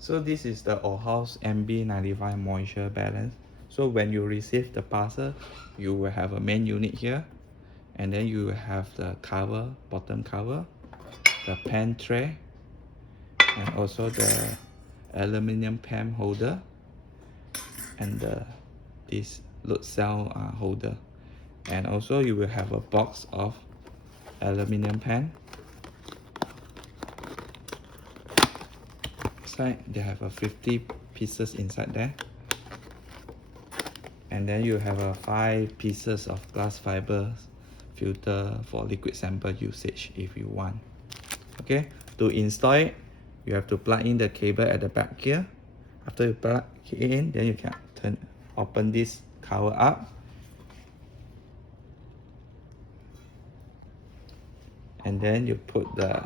So this is the Allhouse MB95 moisture balance. So when you receive the parcel, you will have a main unit here, and then you will have the cover, bottom cover, the pan tray, and also the aluminum pan holder, and this load cell holder. And also you will have a box of aluminum pan. Inside they have a 50 pieces inside there, and then you have a 5 pieces of glass fiber filter for liquid sample usage if you want. Okay, to install it, you have to plug in the cable at the back here. After you plug it in, then you can open this cover up, and then you put the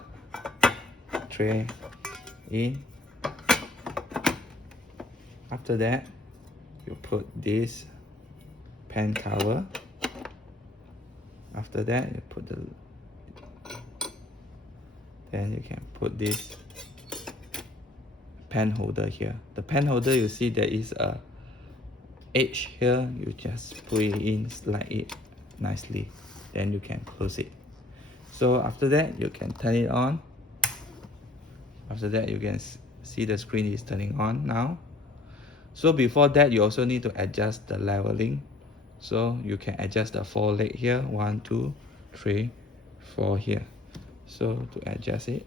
tray in. After that, you put this pan cover. After that, you put then you can put this pen holder here. The pen holder, you see there is a edge here. You just put it in, slide it nicely, then you can close it. So after that, you can turn it on. After that, you can see the screen is turning on now. So before that, you also need to adjust the leveling. So you can adjust the 4 leg here, 1 2 3 4 here. So to adjust it,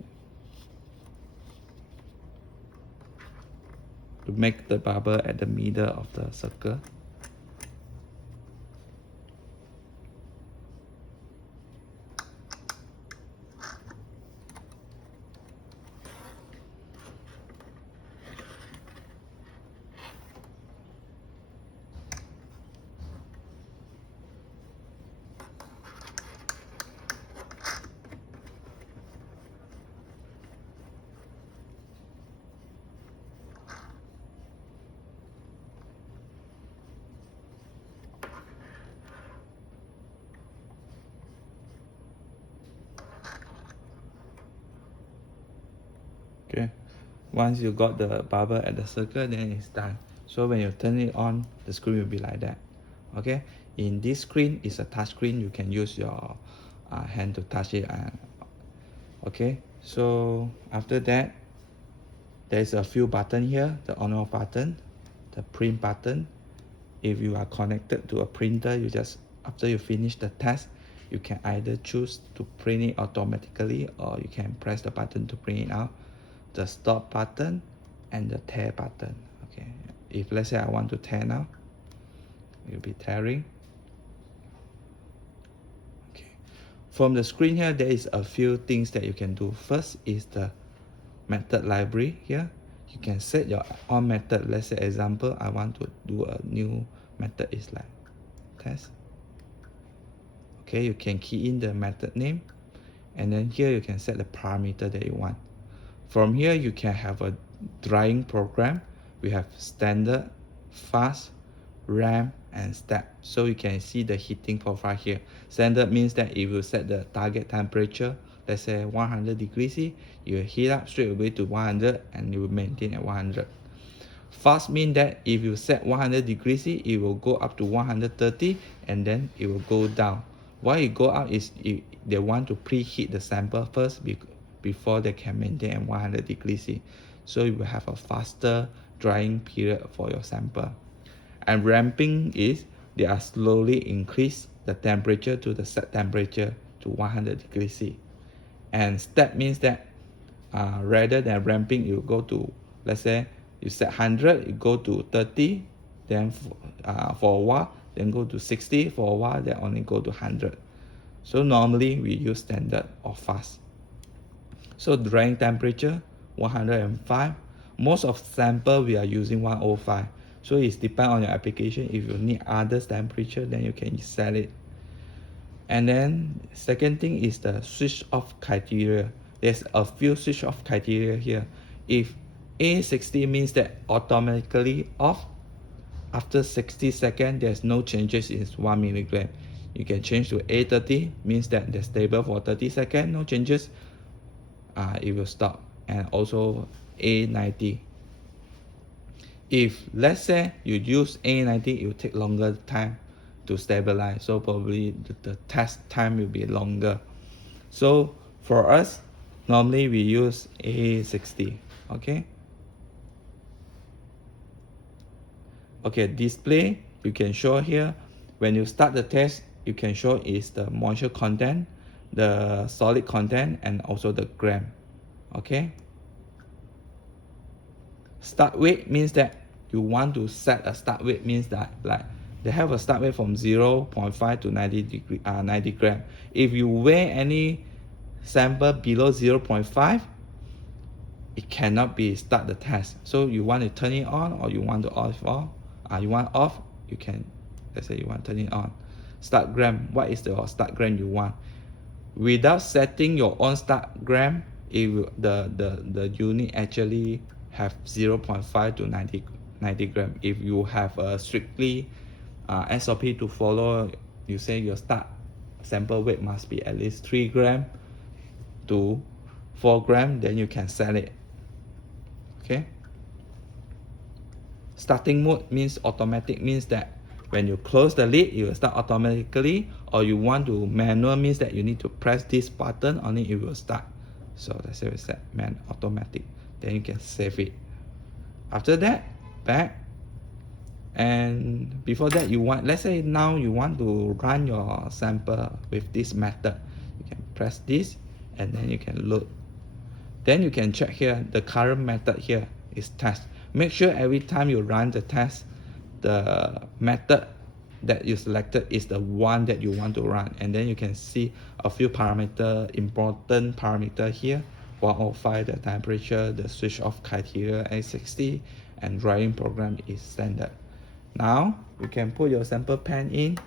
to make the bubble at the middle of the circle. Okay, once you got the bubble at the circle, then it's done. So when you turn it on, the screen will be like that. Okay, in this screen is a touch screen. You can use your hand to touch it. Okay, so after that, there's a few buttons here: the on off button, the print button. If you are connected to a printer, you just, after you finish the test, you can either choose to print it automatically, or you can press the button to print it out. The stop button and the tear button. Okay, if let's say I want to tear now, it will be tearing. Okay, from the screen here, there is a few things that you can do. First is the method library here. You can set your own method. Let's say example, I want to do a new method is like test. Okay, you can key in the method name, and then here you can set the parameter that you want. From here, you can have a drying program. We have standard, fast, ramp, and step. So you can see the heating profile here. Standard means that if you set the target temperature, let's say 100 degrees C, you will heat up straight away to 100 and you will maintain at 100. Fast means that if you set 100 degrees C, it will go up to 130 and then it will go down. Why it go up is if they want to preheat the sample first before they can maintain at 100 degrees C. So you will have a faster drying period for your sample. And ramping is they are slowly increase the temperature to the set temperature to 100 degrees C. And step means that rather than ramping, you go to, let's say you set 100, you go to 30, then for a while, then go to 60, for a while, then only go to 100. So normally we use standard or fast. So drying temperature 105. Most of sample we are using 105. So it depends on your application. If you need other temperature, then you can set it. And then second thing is the switch off criteria. There's a few switch off criteria here. If A60 means that automatically off, after 60 seconds there's no changes in 1 milligram. You can change to A30, means that they're stable for 30 seconds, no changes, it will stop. And also A90, If let's say you use A90, it will take longer time to stabilize, so probably the test time will be longer. So for us, normally we use A60. Okay. Okay, display, you can show here. When you start the test, you can show is the moisture content, the solid content, and also the gram. Okay. Start weight means that you want to set a start weight, means that like they have a start weight from 0.5 to 90 gram. If you weigh any sample below 0.5, it cannot be start the test. So you want to turn it on or you want to off? You want off, you can, let's say you want to turn it on. Start gram, what is the start gram you want? Without setting your own start gram, it will, the unit actually have 0.5 to 90 gram. If you have a strictly SOP to follow, you say your start sample weight must be at least 3 gram to 4 gram, then you can set it. Okay. Starting mode means automatic, means that when you close the lid, it will start automatically, or you want to manual, means that you need to press this button, only it will start. So let's say we set automatic, then you can save it. After that, back, and before that you want, let's say now you want to run your sample with this method, you can press this and then you can load. Then you can check here, the current method here is test. Make sure every time you run the test, the method that you selected is the one that you want to run. And then you can see a few parameter, important parameter here. 105, the temperature, the switch off criteria A60, and drying program is standard. Now you can put your sample pan in.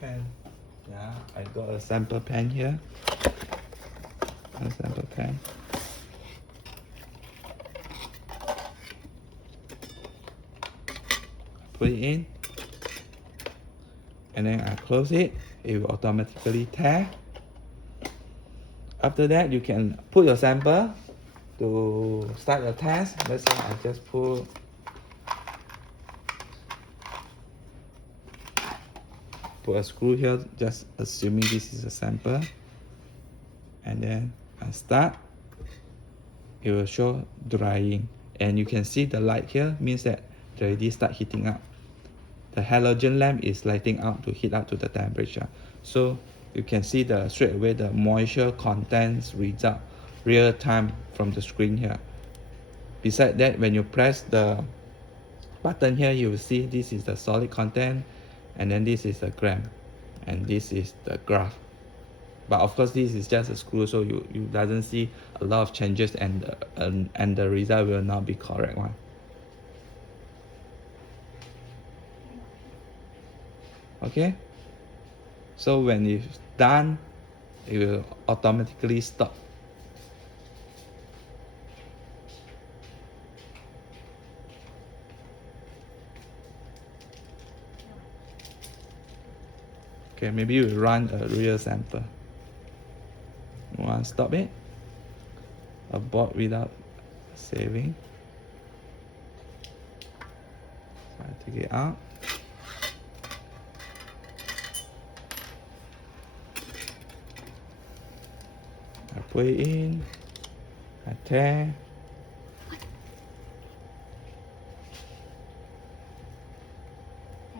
Pen. Yeah, I got a sample pen here. A sample pen. Put it in, and then I close it. It will automatically tear. After that, you can put your sample to start your test. Let's say I just put a screw here, just assuming this is a sample, and then I start. It will show drying, and you can see the light here means that it already start heating up. The halogen lamp is lighting up to heat up to the temperature, so you can see the straight away the moisture contents result real time from the screen here. Beside that, when you press the button here, you will see this is the solid content, and then this is the gram, and this is the graph. But of course this is just a screw, so you doesn't see a lot of changes, and the result will not be correct one. Okay, so when it's done, it will automatically stop. Okay, maybe you run a real sample. You want to stop it? Abort without saving. So I take it out. I put it in. I tear.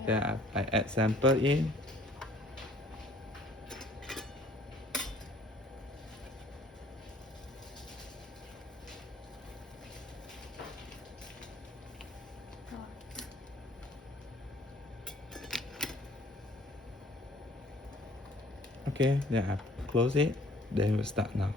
Then I add sample in. Okay, then I close it, then we'll start now.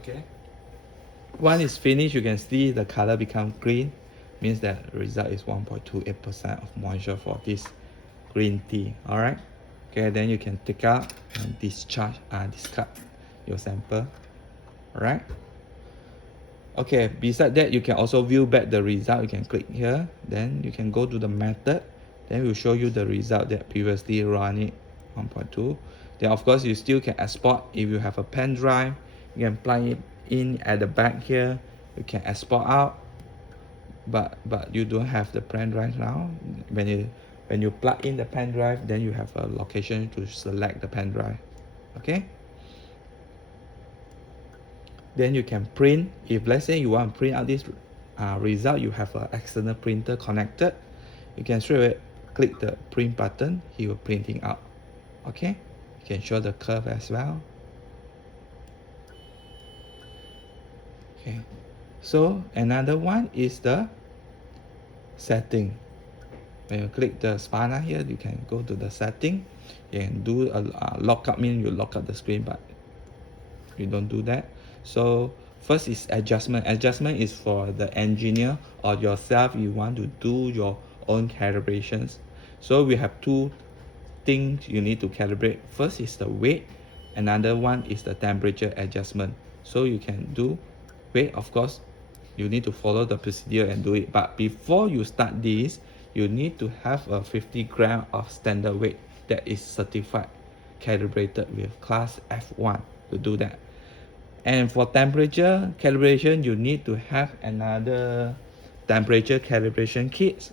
Okay. Once it's finished, you can see the color become green, means that the result is 1.28% of moisture for this green tea. All right. Okay, then you can take out and discard your sample. All right. Okay, beside that, you can also view back the result. You can click here, then you can go to the method, then it will show you the result that previously run it 1.2. Then of course you still can export. If you have a pen drive, you can plug it in at the back here, you can export out, but you don't have the pen drive now. When you plug in the pen drive, then you have a location to select the pen drive. Okay, then you can print. If let's say you want to print out this result, you have an external printer connected, you can straight away click the print button, he will printing out. Okay, you can show the curve as well. Okay, so another one is the setting. When you click the spanner here, you can go to the setting. You can do a lockup, mean you lock up the screen, but you don't do that. So first is adjustment. Adjustment is for the engineer or yourself. You want to do your own calibrations. So we have two things you need to calibrate. First is the weight. Another one is the temperature adjustment. So you can do weight. Of course, you need to follow the procedure and do it. But before you start this, you need to have a 50 gram of standard weight that is certified, calibrated with class F1 to do that. And for temperature calibration, you need to have another temperature calibration kit.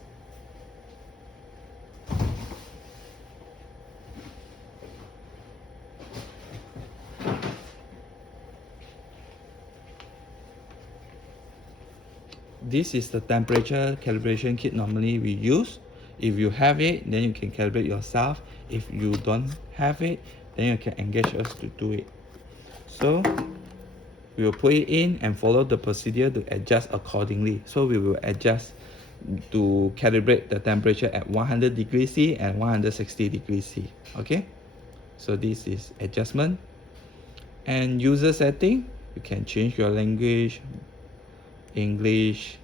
This is the temperature calibration kit normally we use. If you have it, then you can calibrate yourself. If you don't have it, then you can engage us to do it. So we will put it in and follow the procedure to adjust accordingly. So we will adjust to calibrate the temperature at 100 degrees C and 160 degrees C. Okay, so this is adjustment. And user setting, you can change your language, English,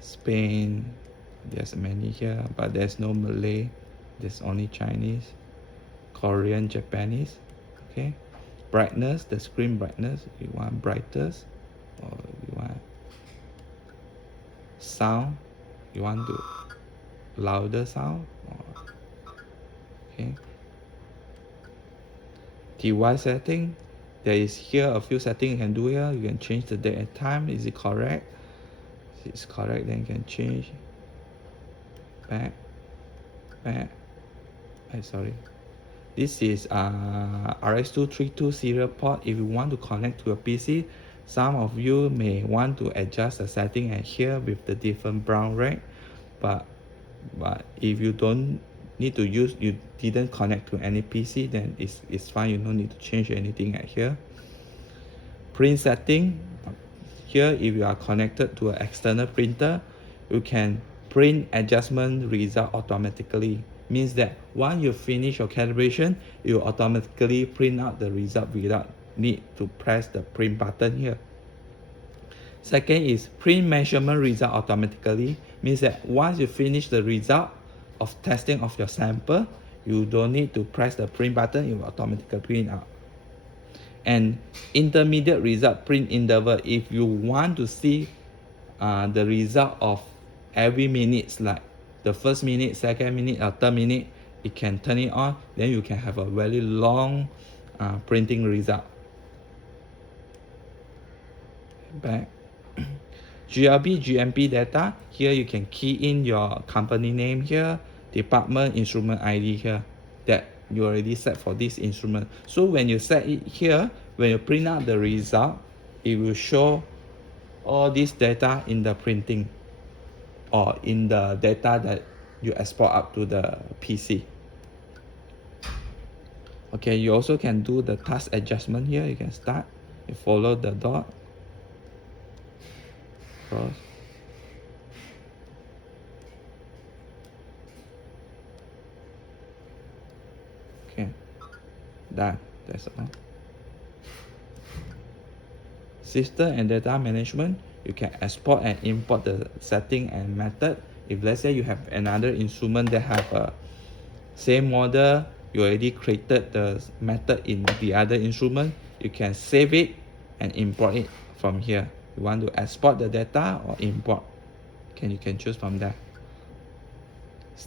Spain, there's many here, but there's no Malay, there's only Chinese, Korean, Japanese. Okay, brightness, the screen brightness, you want brightest, or you want sound, you want to louder sound, or, okay. Device setting, there is here a few settings you can do here. You can change the date and time. Is it correct? If it's correct, then you can change back. Sorry, this is RS232 serial port. If you want to connect to a PC, some of you may want to adjust the setting at here with the different brown red, but if you don't need to use, you didn't connect to any PC, then it's fine. You don't need to change anything at here. Print setting, here if you are connected to an external printer, you can print adjustment result automatically. Means that once you finish your calibration, you automatically print out the result without need to press the print button here. Second is print measurement result automatically. Means that once you finish the result of testing of your sample, you don't need to press the print button, it will automatically print out. And intermediate result print interval, if you want to see the result of every minute, like the first minute, second minute, or third minute, you can turn it on, then you can have a very long printing result. Back. GLB, GMP data, here you can key in your company name here, department, instrument ID here, that you already set for this instrument. So when you set it here, when you print out the result, it will show all this data in the printing or in the data that you export up to the PC. Okay, you also can do the task adjustment here. You can start, you follow the dot, cross. Okay, done, that's all. System and data management, you can export and import the setting and method. If let's say you have another instrument that have a same model, you already created the method in the other instrument, you can save it and import it from here. You want to export the data or import, you can choose from there.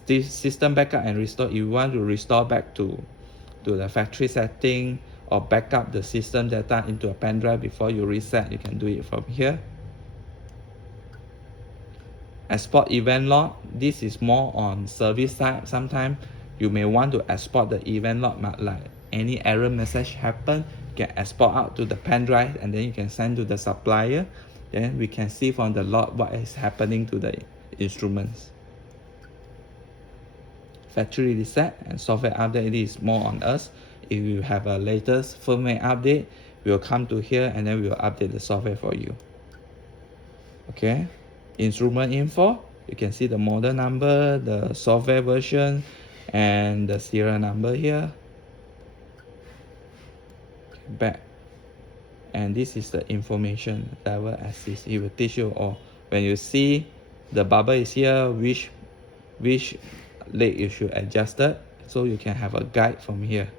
System backup and restore, if you want to restore back to the factory setting or backup the system data into a pen drive before you reset, you can do it from here. Export event log, this is more on service side. Sometimes you may want to export the event log, like any error message happen, you can export out to the pen drive and then you can send to the supplier. Then we can see from the log what is happening to the instruments. Factory reset and software update, is more on us. If you have a latest firmware update, we'll come to here and then we'll update the software for you. Okay, instrument info, you can see the model number, the software version, and the serial number here. Back, and this is the information level assist. It will teach you all. When you see the bubble is here, which leg you should adjust it, so you can have a guide from here.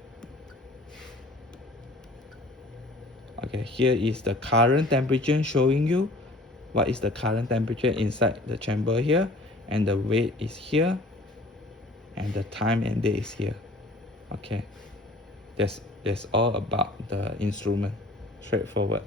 Okay, here is the current temperature showing you what is the current temperature inside the chamber here, and the weight is here, and the time and day is here. Okay, that's all about the instrument. Straightforward.